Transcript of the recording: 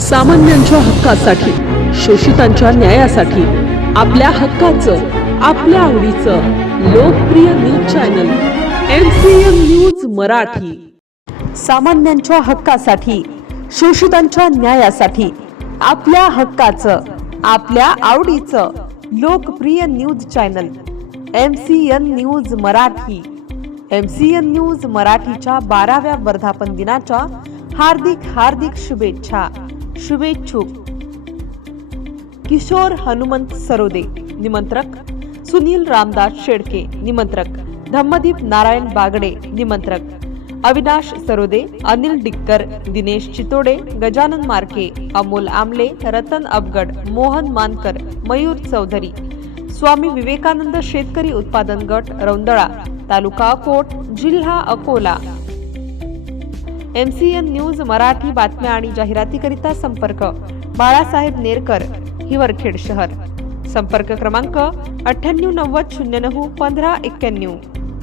सामान्यांच्या हक्कासाठी शोषितांच्या न्यायासाठी आपल्या हक्काचं आपल्या आवडीचं लोकप्रिय news channel M C M news Marathi. सामान्यांच्या हक्कासाठी शोषितांच्या न्यायासाठी आपल्या हक्काचं आपल्या आवडीचं लोकप्रिय news channel M C N news Marathi. M C N news मराठीच्या बाराव्या वर्धापन दिनाच्या हार्दिक हार्दिक शुभेच्छा. शुभेच्छुक किशोर हनुमंत सरोदे निमंत्रक. सुनील रामदास शेडके निमंत्रक. धम्मदीप नारायण बागडे निमंत्रक. अविनाश सरोदे अनिल डिक्कर दिनेश चितोडे गजानन मार्के अमोल आमले रतन अबगड मोहन मानकर मयूर चौधरी. स्वामी विवेकानंद शेतकरी उत्पादन गट रौंदळा. तालुका अकोट जिल्हा Akola. M C N news Marathi बातम्या आणि जाहिरातीकरिता संपर्क. बाळासाहेब नेरकर हिवरखेड शहर. संपर्क क्रमांक अठ्ठ्याण्णव नव्वद शून्य नऊ पंधरा एक्क्याण्णव.